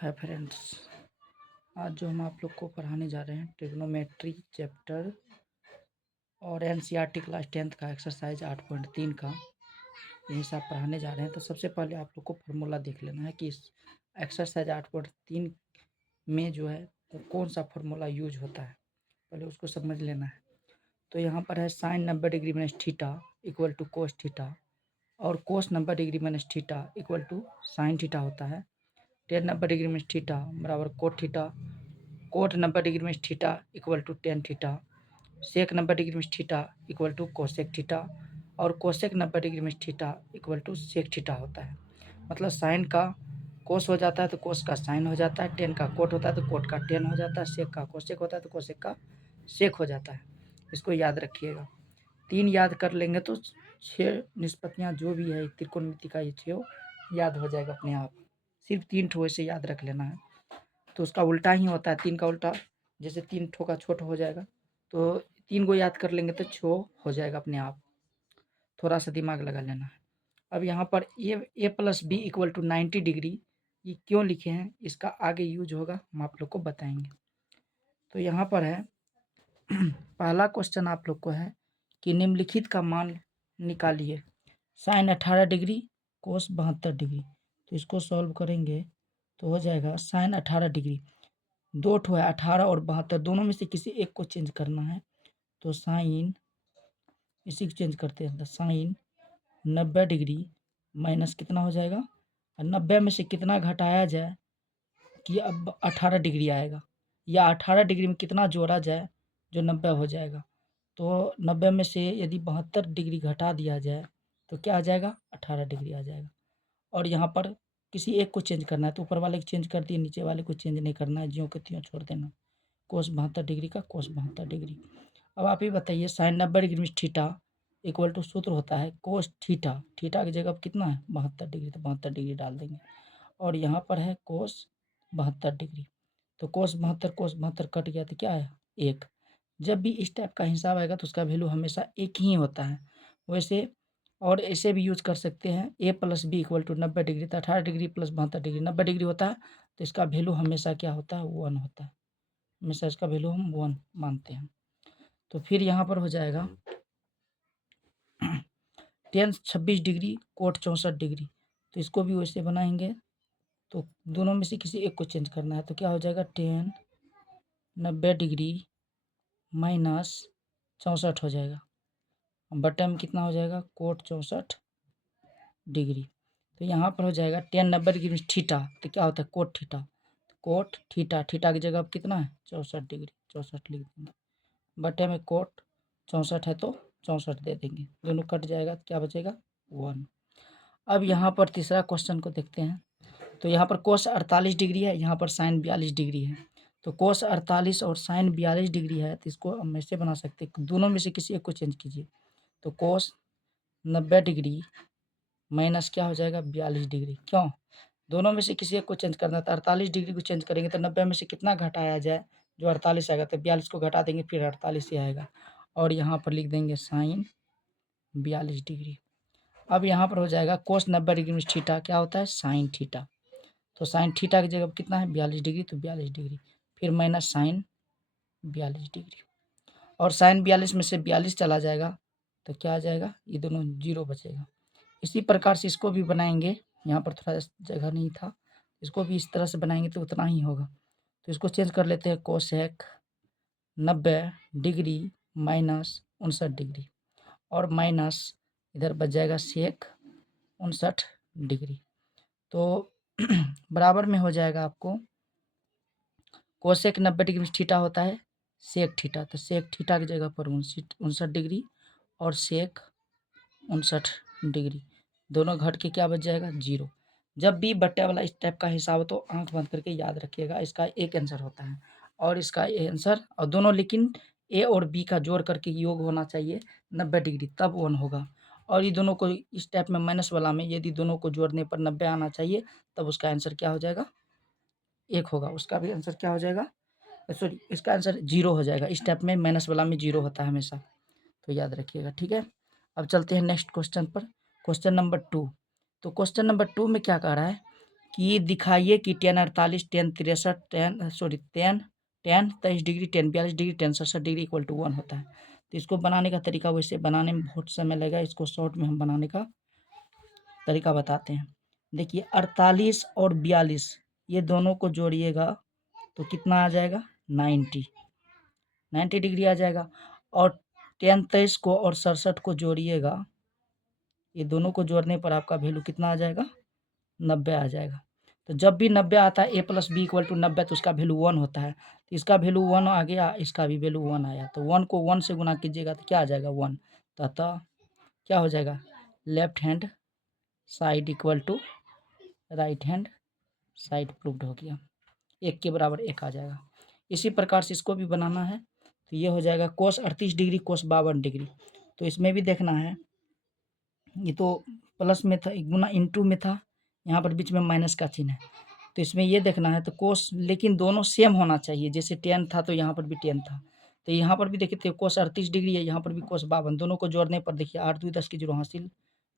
Hi friends, आज जो हम आप लोग को पढ़ाने जा रहे हैं ट्रिग्नोमेट्री चैप्टर और एनसीईआरटी क्लास 10th का एक्सरसाइज 8.3 का ये हिसाब पढ़ाने जा रहे हैं। तो सबसे पहले आप लोग को फार्मूला देख लेना है कि इस एक्सरसाइज 8.3 में जो है तो कौन सा फार्मूला यूज होता है, पहले उसको समझ लेना है। तो यहाँ पर है sine 90 degree minus theta equal to cos theta और cos 90 degree minus theta equal to sine theta होता है। टेन 90 डिग्री माइनस थीटा बराबर cot theta, cot 90 degree minus theta equal to tan theta, sec 90 degree minus theta equal to cosec theta और cosec 90 degree minus theta equal to sec theta होता है। मतलब sign का कोस हो जाता है तो कोस का साइन हो जाता है, टेन का कोट होता है तो कोट का टेन हो जाता है, सेक का कोसेक होता है तो कोसेक का सेक हो जाता है। इसको याद रखिएगा। 3 याद कर लेंगे तो 6 निष्पत्तियाँ जो भी है त्रिकोणमिति का ये 6 याद हो जाएगा अपने आप। सिर्फ 3 ठो ऐसे याद रख लेना है। तो उसका उल्टा ही होता है, 3 का उल्टा जैसे 3 ठो का छोटा हो जाएगा तो 3 को याद कर लेंगे तो 6 हो जाएगा अपने आप। थोड़ा सा दिमाग लगा लेना है। अब यहाँ पर A plus B equal to 90 degree ये क्यों लिखे हैं, इसका आगे यूज होगा, हम आप लोग को बताएंगे। तो यहाँ पर है पहला क्वेश्चन आप लोग को है कि निम्नलिखित का मान निकालिए। Sine 18 degree cos 72 degree. तो इसको सॉल्व करेंगे तो हो जाएगा साइन 18 डिग्री, दो ठो है 18 और 72, दोनों में से किसी एक को चेंज करना है। तो साइन इसी को चेंज करते हैं, साइन 90 डिग्री माइनस कितना हो जाएगा, 90 में से कितना घटाया जाए कि अब 18 डिग्री आएगा, या 18 डिग्री में कितना जोड़ा जाए जो 90 हो जाएगा। तो 90 में से यदि 72 डिग्री घटा दिया जाए तो क्या आ जाएगा, 18 डिग्री आ जाएगा। और यहाँ पर किसी एक को चेंज करना है तो ऊपर वाले को चेंज कर दिए, नीचे वाले को चेंज नहीं करना है, ज्यों के त्यों छोड़ देना। कोस 72 डिग्री का कोस 72 डिग्री। अब आप ही बताइए साइन 90 डिग्री में थीटा इक्वल टू सूत्र होता है कोस थीटा, थीटा की जगह कितना है 72 डिग्री, तो 72 डिग्री डाल देंगे। और यहाँ पर है कोस 72 डिग्री, तो कोस 72 कट गया तो क्या है 1। जब भी इस टाइप का हिसाब आएगा तो उसका वैल्यू हमेशा एक ही होता है। वैसे और ऐसे भी यूज कर सकते हैं A plus B equal to 90 degree, तो 18 डिग्री प्लस 72 डिग्री 90 डिग्री होता है, तो इसका वैल्यू हमेशा क्या होता है 1 होता है, हमेशा इसका वैल्यू हम 1 मानते हैं। तो फिर यहाँ पर हो जाएगा टेन 26 डिग्री कोट 64 डिग्री, तो इसको भी वैसे बनाएंगे तो दोनों में से किसी एक को चेंज करना है। तो क्या हो जाएगा टेन 90 डिग्री माइनस 64 हो जाएगा, बटे में कितना हो जाएगा कोट 64 डिग्री। तो यहाँ पर हो जाएगा टेन 90 डिग्री में थीटा, तो क्या होता है coat theta, cot theta, theta की जगह अब कितना है 64 डिग्री, 64 लिख देंगे, बटे में कोट 64 है तो 64 दे देंगे, दोनों कट जाएगा तो क्या बचेगा 1। अब यहाँ पर तीसरा क्वेश्चन को देखते हैं। तो यहाँ पर कोस 48 डिग्री है, यहाँ पर साइन 42 डिग्री है। तो कोस 48 और साइन 42 डिग्री है, तो इसको हम ऐसे बना सकते हैं, दोनों में से किसी एक को चेंज कीजिए। तो कोस 90 डिग्री माइनस क्या हो जाएगा 42 डिग्री, क्यों दोनों में से किसी एक को चेंज करना है। तो 48 डिग्री को चेंज करेंगे तो 90 में से कितना घटाया जाए जो 48 आएगा, तो 42 को घटा देंगे फिर 48 ही आएगा। और यहाँ पर लिख देंगे साइन 42 डिग्री। अब यहाँ पर हो जाएगा कोस 90 डिग्री में थीटा क्या होता है साइन थीटा, तो साइन थीटा की जगह कितना है 42 डिग्री, तो 42 डिग्री फिर माइनस साइन 42 डिग्री, और साइन 42 में से 42 चला जाएगा तो क्या आ जाएगा, ये दोनों जीरो बचेगा। इसी प्रकार से इसको भी बनाएंगे, यहाँ पर थोड़ा जगह नहीं था, इसको भी इस तरह से बनाएंगे तो उतना ही होगा। तो इसको चेंज कर लेते हैं कोसेक 90 डिग्री माइनस 59 डिग्री, और माइनस इधर बच जाएगा सेक 59 डिग्री। तो बराबर में हो जाएगा आपको कोसेक 90 डिग्री में थीटा होता है सेक थीटा, तो सेक थीटा की जगह पर 59 डिग्री और सेक 59 डिग्री, दोनों घट के क्या बच जाएगा 0। जब भी बट्टे वाला इस टाइप का हिसाब हो तो आंख बंद करके याद रखिएगा, इसका एक आंसर होता है और इसका ये आंसर, और दोनों लेकिन ए और बी का जोड़ करके योग होना चाहिए 90 डिग्री, तब 1 होगा। और ये दोनों को इस टाइप में माइनस वाला में यदि दोनों को जोड़ने पर 90 आना चाहिए, तब उसका आंसर क्या हो जाएगा 1 होगा, उसका भी आंसर क्या हो जाएगा, सॉरी इसका आंसर 0 हो जाएगा। इस टाइप में माइनस वाला में 0 होता है हमेशा, तो याद रखिएगा, ठीक है। अब चलते हैं नेक्स्ट क्वेश्चन पर, क्वेश्चन नंबर 2। तो क्वेश्चन नंबर 2 में क्या कह रहा है कि दिखाइए कि tan 48, tan 63, tan 23 degree, tan 42 degree, tan 67 degree equal to 1 होता है। तो इसको बनाने का तरीका, वैसे बनाने में बहुत समय लगेगा, इसको शॉर्ट में हम बनाने का तरीका बताते हैं। देखिए 48 और 42 ये दोनों को जोड़िएगा तो कितना आ जाएगा 90 डिग्री आ जाएगा। और tan 23 को और 67 को जोड़िएगा, ये दोनों को जोड़ने पर आपका वैल्यू कितना आ जाएगा 90 आ जाएगा। तो जब भी 90 आता है a + b = 90 तो उसका वैल्यू 1 होता है। तो इसका वैल्यू 1 आ गया, इसका भी वैल्यू 1 आया। तो 1 को 1 से गुना कीजिएगा तो क्या आ जाएगा 1। तो अतः क्या हो जाएगा left hand side equal to right hand side proved हो गया। 1 के बराबर 1 आ जाएगा। इसी प्रकार से इसको भी बनाना है। तो ये हो जाएगा cos 38 डिग्री cos 52 डिग्री। तो इसमें भी देखना है, ये तो प्लस में था, गुना इंटू में था, यहाँ पर बीच में माइनस का चिन्ह है। तो इसमें ये देखना है तो कोस, लेकिन दोनों सेम होना चाहिए। जैसे tan था तो यहाँ पर भी tan था। तो यहाँ पर भी देखिए तो cos 38 डिग्री है, यहाँ पर भी cos 52। दोनों को जोड़ने पर देखिए 8 2 10 की 0 हासिल,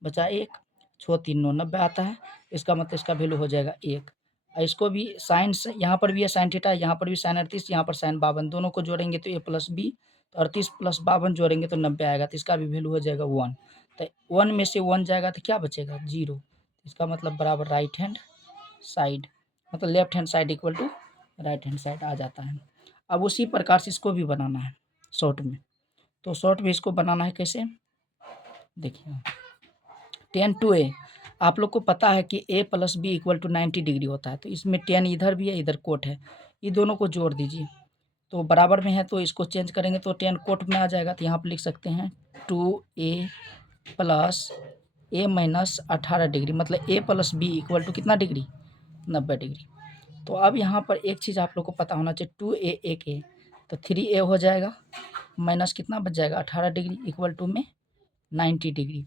बचा 1, 6 3 9 90 आता है। इसका मतलब इसका वैल्यू हो जाएगा 1। इसको भी साइन, यहाँ पर भी है साइन थीटा, यहाँ पर भी साइन 38, यहाँ पर साइन 52। दोनों को जोड़ेंगे तो a + b, तो 38 + 52 जोड़ेंगे तो 90 आएगा। तो इसका भी वैल्यू हो जाएगा 1। तो 1 में से 1 जाएगा तो क्या बचेगा 0। इसका मतलब बराबर राइट हैंड साइड, मतलब left hand side equal to right hand side आ जाता है। अब उसी प्रकार से इसको भी बनाना है शॉर्ट में। तो शॉर्ट में इसको बनाना है कैसे, देखिए tan 2a, आप लोग को पता है कि a + b = 90 डिग्री होता है। तो इसमें tan इधर भी है, इधर कोट है, ये दोनों को जोड़ दीजिए तो बराबर में है, तो इसको चेंज करेंगे तो tan कोट में आ जाएगा। तो यहाँ पर लिख सकते हैं 2a + a - 18 डिग्री, मतलब a + b = कितना डिग्री 90 डिग्री। तो अब यहाँ पर एक चीज़ आप लोग को पता होना चाहिए, 2a 1a तो 3a हो जाएगा, माइनस कितना बच जाएगा 18 डिग्री इक्वल टू में 90 डिग्री।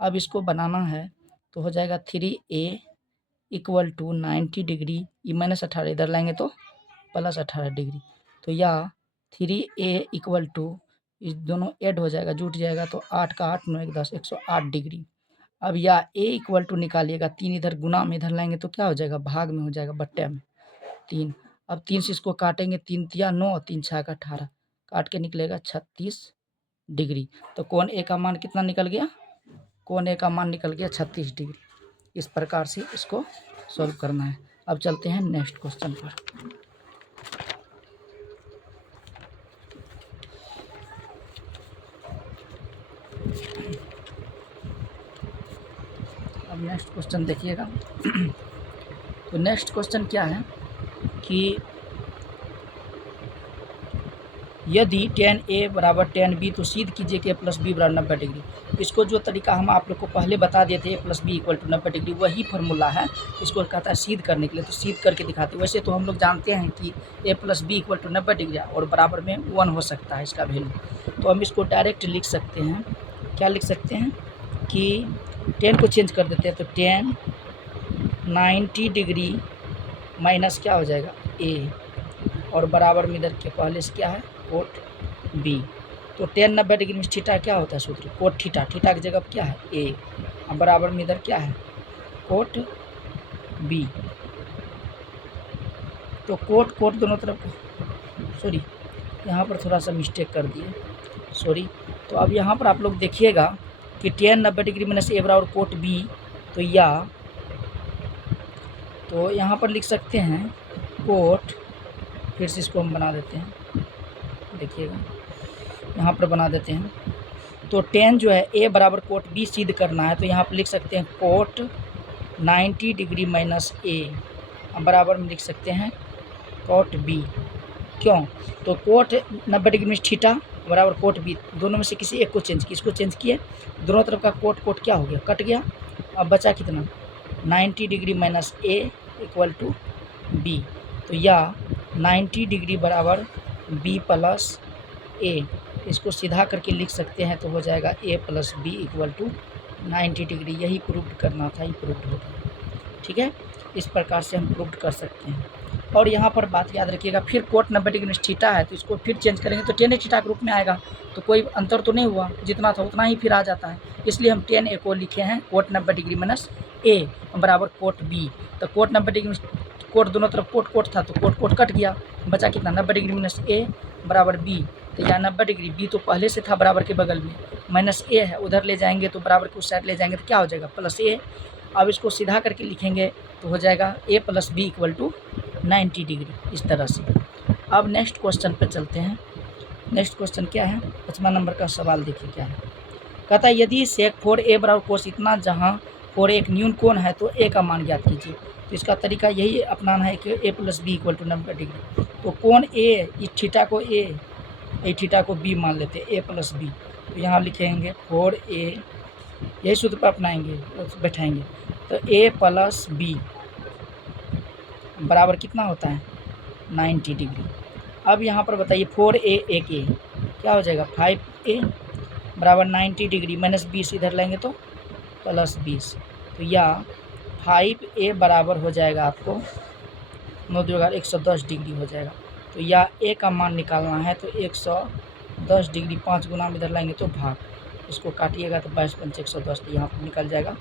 अब इसको बनाना है तो हो जाएगा 3a = 90 डिग्री, ये -18 इधर लाएंगे तो +18 डिग्री। तो या 3a = इस दोनों ऐड हो जाएगा, जुट जाएगा तो 8 का 8 9 1 10 108 डिग्री। अब या a = निकालिएगा, 3 इधर गुना में इधर लाएंगे तो क्या हो जाएगा भाग में हो जाएगा, बट्टे में 3। अब 3 से इसको काटेंगे, 3 तिया 9, 3 6 का 18, काट के निकलेगा 36 डिग्री। तो कोण ए का मान कितना निकल गया, कोण ए का मान निकल गया 36 डिग्री। इस प्रकार से इसको सॉल्व करना है। अब चलते हैं नेक्स्ट क्वेश्चन पर। अब नेक्स्ट क्वेश्चन देखिएगा। तो नेक्स्ट क्वेश्चन क्या है कि यदि tan a = tan b तो सिद्ध कीजिए कि a + b = 90 डिग्री। इसको जो तरीका हम आप लोग को पहले बता दिए थे, a + b = 90 डिग्री, वही फार्मूला है। इसको कहता है सिद्ध करने के लिए, तो सिद्ध करके दिखाते हैं। वैसे तो हम लोग जानते हैं कि a + b = 90 डिग्री और बराबर में 1 हो सकता है इसका वैल्यू। तो हम इसको डायरेक्ट लिख सकते हैं, क्या लिख सकते हैं कि tan को चेंज कर देते हैं, तो tan 90 डिग्री माइनस क्या हो जाएगा a, और बराबर में इधर के पहले से क्या है कोट b। तो tan 90 डिग्री में थीटा क्या होता है सूत्र, कोट थीटा, थीटा की जगह क्या है a, अब बराबर में इधर क्या है कोट b। तो कोट कोट दोनों तरफ, सॉरी यहाँ पर थोड़ा सा मिस्टेक कर दिए, सॉरी। तो अब यहाँ पर आप लोग देखिएगा कि tan 90 डिग्री माइनस a बराबर कोट b। तो या तो यहाँ पर लिख सकते हैं कोट, फिर से इसको हम बना देते हैं, देखिएगा यहाँ पर बना देते हैं। तो tan जो है a बराबर कोट b सिद्ध करना है, तो यहाँ पर लिख सकते हैं कोट 90 डिग्री माइनस a, अब बराबर में लिख सकते हैं कोट b। क्यों, तो कोट 90 डिग्री में थीटा बराबर कोट b, दोनों में से किसी एक को चेंज किए, इसको चेंज किए, दोनों तरफ का कोट कोट क्या हो गया कट गया। अब बचा कितना 90 डिग्री माइनस a = b। तो या 90 डिग्री बराबर b + a, इसको सीधा करके लिख सकते हैं तो हो जाएगा a + b = 90 डिग्री। यही प्रूव करना था, ये प्रूव हो गया। ठीक है, इस प्रकार से हम प्रूव कर सकते हैं। और यहाँ पर बात याद रखिएगा, फिर कोट 90 डिग्री माइनस थीटा है तो इसको फिर चेंज करेंगे तो टेन ए थीटा के रूप में आएगा, तो कोई अंतर तो नहीं हुआ, जितना था उतना ही फिर आ जाता है, इसलिए हम टेन ए को लिखे हैं कोट 90 डिग्री माइनस ए बराबर कोट बी। तो कोट 90 डिग्री, कोट दोनों तरफ कोट कोट था तो कोट कोट कट गया, बचा कितना 90 डिग्री माइनस ए बराबर बी। तो यहाँ 90 डिग्री, बी तो पहले से था बराबर के बगल में, माइनस ए है उधर ले जाएंगे तो बराबर के उस साइड ले जाएंगे तो क्या हो जाएगा प्लस ए। अब इसको सीधा करके लिखेंगे तो हो जाएगा A plus B equal to 90 degree, इस तरह से। अब नेक्स्ट क्वेश्चन पे चलते हैं। नेक्स्ट क्वेश्चन क्या है, 5वां नंबर का सवाल देखिए क्या है। कहता है यदि सेक 4a बराबर कोस इतना जहाँ 4a एक न्यून कोण है तो a का मान ज्ञात कीजिए। तो इसका तरीका यही अपनाना है कि a plus B equal to 90 degree. तो कोण a, इस थीटा को a, ये थीटा को b मान लेते हैं, a प्लस बी। तो यहाँ लिखेंगे 4a, यही सूत्र पर अपनाएंगे बैठाएंगे, तो a प्लस बी बराबर कितना होता है 90 डिग्री। अब यहाँ पर बताइए 4a एक a क्या हो जाएगा 5a बराबर 90 डिग्री माइनस 20 इधर लेंगे तो प्लस 20। तो या 5a बराबर हो जाएगा आपको 110 डिग्री हो जाएगा। तो या a का मान निकालना है तो 110 डिग्री 5 गुना में इधर लाएंगे तो भाग, इसको काटिएगा तो 22 पंच 110, तो यहाँ पर निकल जाएगा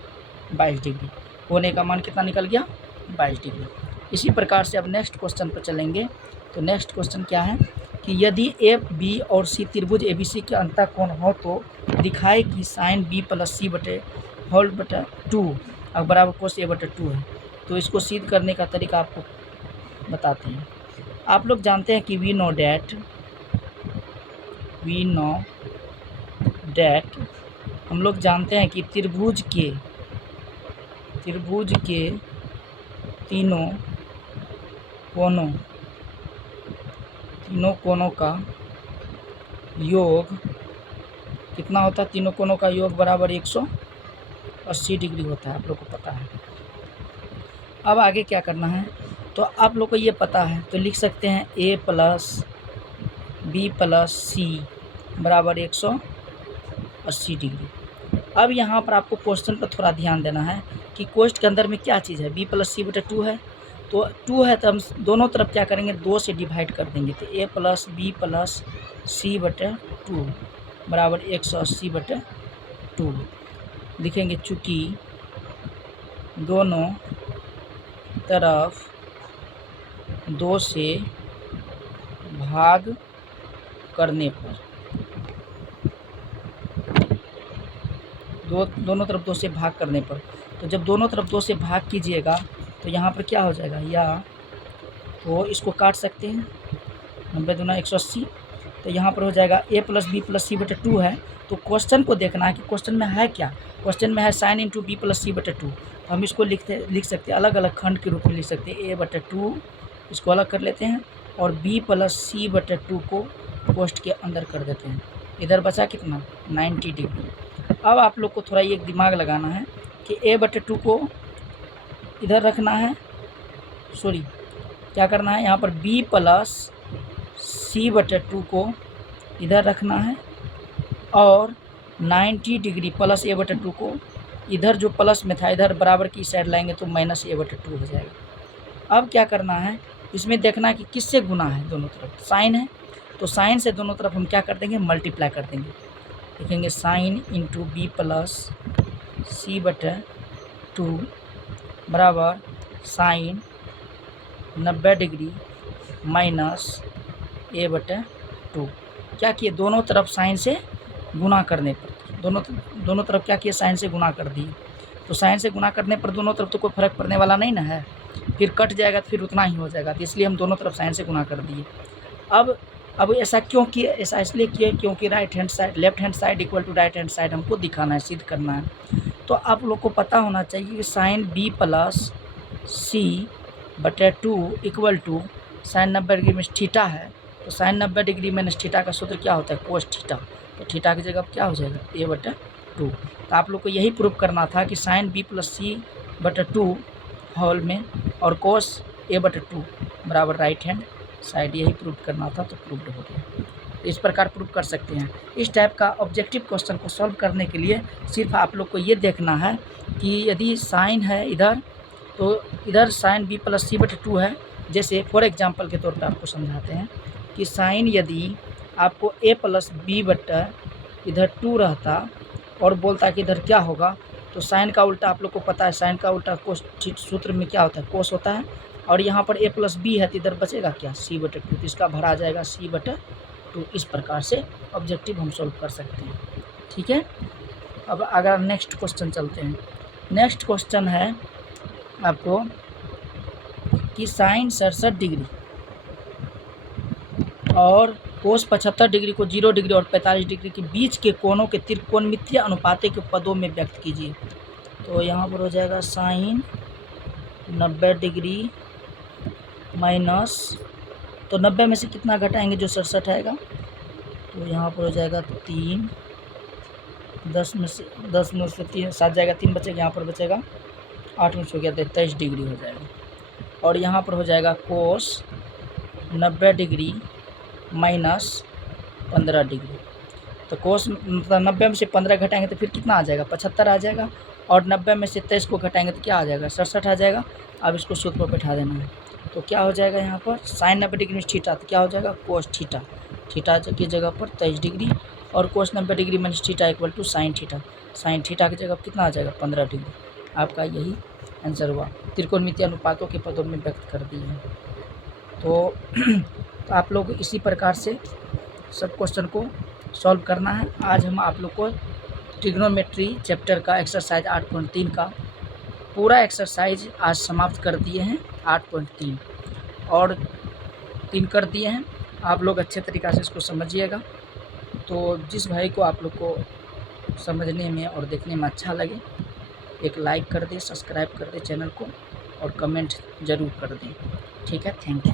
22 डिग्री। होने का मान कितना निकल गया 22 डिग्री। इसी प्रकार से अब नेक्स्ट क्वेश्चन पर चलेंगे। तो नेक्स्ट क्वेश्चन क्या है कि यदि ए बी और सी त्रिभुज ए बी सी के अंतः कोण हो तो दिखाए कि साइन बी प्लस सी बटे होल बटा 2 और बराबर कोस ए बटे 2 है। तो इसको सिद्ध करने का तरीका आपको बताते हैं। आप लोग जानते हैं कि वी नो डैट हम लोग जानते हैं कि त्रिभुज के तीनों कोणों का योग कितना होता है, तीनों कोणों का योग बराबर 180 डिग्री होता है, आप लोग को पता है। अब आगे क्या करना है, तो आप लोग को ये पता है तो लिख सकते हैं a प्लस बी प्लस सी बराबर 180 डिग्री। अब यहाँ पर आपको क्वेश्चन पर थोड़ा ध्यान देना है कि क्वेश्चन के अंदर में क्या चीज़ है, b प्लस सी बटे 2 है, तो 2 है तो हम दोनों तरफ क्या करेंगे 2 से डिवाइड कर देंगे, तो a प्लस बी प्लस सी बटे 2 बराबर 180 बटे 2 लिखेंगे। चूँकि दोनों तरफ 2 से भाग करने पर दोनों तरफ 2 से भाग करने पर, तो जब दोनों तरफ 2 से भाग कीजिएगा तो यहाँ पर क्या हो जाएगा, या तो इसको काट सकते हैं 90 दूना 180, तो यहाँ पर हो जाएगा a प्लस बी प्लस सी बटे 2 है। तो क्वेश्चन को देखना है कि क्वेश्चन में है क्या, क्वेश्चन में है साइन इंटू बी प्लस सी बटे 2, तो हम इसको लिख सकते हैं अलग अलग खंड के रूप में लिख सकते हैं, a बटे 2 इसको अलग कर लेते हैं और b प्लस सी बटे 2 को पोस्ट के अंदर कर देते हैं। इधर बचा कितना 90 डिग्री। अब आप लोग को थोड़ा ये दिमाग लगाना है कि a बटे 2 को इधर रखना है, सॉरी क्या करना है, यहाँ पर b प्लस सी बटे 2 को इधर रखना है और 90 डिग्री प्लस a बटे 2 को इधर जो प्लस में था इधर बराबर की साइड लाएंगे तो माइनस a बटे 2 हो जाएगा। अब क्या करना है, इसमें देखना है कि किससे गुना है, दोनों तरफ साइन है तो साइन से दोनों तरफ हम क्या कर देंगे मल्टीप्लाई कर देंगे, लिखेंगे साइन इंटू बी प्लस सी बटे 2 बराबर साइन 90 डिग्री माइनस a बटे 2। क्या किए दोनों तरफ साइन से गुना करने पर, दोनों तरफ क्या किए साइन से गुना कर दिए, तो साइन से गुना करने पर दोनों तरफ तो कोई फर्क पड़ने वाला नहीं ना है, फिर कट जाएगा तो फिर उतना ही हो जाएगा, तो इसलिए हम दोनों तरफ साइन से गुना कर दिए। अब ऐसा क्यों किए, ऐसा इसलिए किए क्योंकि left hand side equal to right hand side हमको दिखाना है, सिद्ध करना है। तो आप लोग को पता होना चाहिए कि साइन बी प्लस सी बटे 2 इक्वल टू साइन 90 डिग्री में थीटा है, तो साइन 90 डिग्री माइनस थीटा का सूत्र क्या होता है कोस थीटा, तो थीटा की जगह क्या हो जाएगा a बटे 2। तो आप लोग को यही प्रूव करना था कि साइन बी प्लस सी बटे 2 होल में और कोस a बटे 2 बराबर राइट हैंड साइड, यही प्रूव करना था, तो प्रूव्ड हो गया। इस प्रकार प्रूव कर सकते हैं। इस टाइप का ऑब्जेक्टिव क्वेश्चन को सॉल्व करने के लिए सिर्फ आप लोग को ये देखना है कि यदि साइन है इधर तो इधर साइन बी प्लस सी बटे 2 है जैसे फॉर एग्जांपल के तौर पे आपको समझाते हैं कि साइन यदि आपको a प्लस बी बटा इधर 2 रहता और बोलता कि इधर क्या होगा, तो साइन का उल्टा आप लोग को पता है, साइन का उल्टा कोस सूत्र में क्या होता है, कोस होता है। और यहाँ पर a प्लस बी है तो इधर बचेगा क्या, c बटे 2, तो इसका भरा आ जाएगा c बटे 2। इस प्रकार से ऑब्जेक्टिव हम सोल्व कर सकते हैं। ठीक है, अब अगर नेक्स्ट क्वेश्चन चलते हैं। नेक्स्ट क्वेश्चन है आपको कि साइन 67 डिग्री और कोस 75 डिग्री को 0 डिग्री और 45 डिग्री के बीच के कोणों के त्रिकोणमितीय अनुपाते के पदों में व्यक्त कीजिए। तो यहाँ पर हो जाएगा साइन 90 डिग्री माइनस, तो 90 में से कितना घटाएंगे, जो 67 आएगा, तो यहाँ पर हो जाएगा 3, 10 में से 3 7 जाएगा, 3 बचेगा, यहाँ पर बचेगा 8 में से हो गया 23 डिग्री हो जाएगा। और यहाँ पर हो जाएगा कोस 90 डिग्री माइनस 15 डिग्री। तो कोस मतलब 90 में से 15 घटाएंगे तो फिर कितना आ जाएगा, 75 आ जाएगा। और 90 में से 23 को घटाएंगे तो क्या आ जाएगा, 67 आ जाएगा। अब इसको सूत्र पर बैठा देना है, तो क्या हो जाएगा यहाँ पर साइन 90 डिग्री में थीटा, तो क्या हो जाएगा कोस थीटा, थीटा की जगह पर 23 डिग्री और cos 90 degree minus theta equal to sine theta, sine theta की जगह कितना आ जाएगा 15 डिग्री। आपका यही आंसर हुआ, त्रिकोणमितीय अनुपातों के पदों में व्यक्त कर दिए हैं। तो आप लोग इसी प्रकार से सब क्वेश्चन को सॉल्व करना है। आज हम आप लोग को ट्रिग्नोमेट्री चैप्टर का एक्सरसाइज 8.3 का पूरा एक्सरसाइज आज समाप्त कर दिए हैं। 8.3 और 3 कर दिए हैं। आप लोग अच्छे तरीक़ा से इसको समझिएगा। तो जिस भाई को आप लोग को समझने में और देखने में अच्छा लगे, एक लाइक कर दें, सब्सक्राइब कर दें चैनल को और कमेंट ज़रूर कर दें। ठीक है, थैंक यू।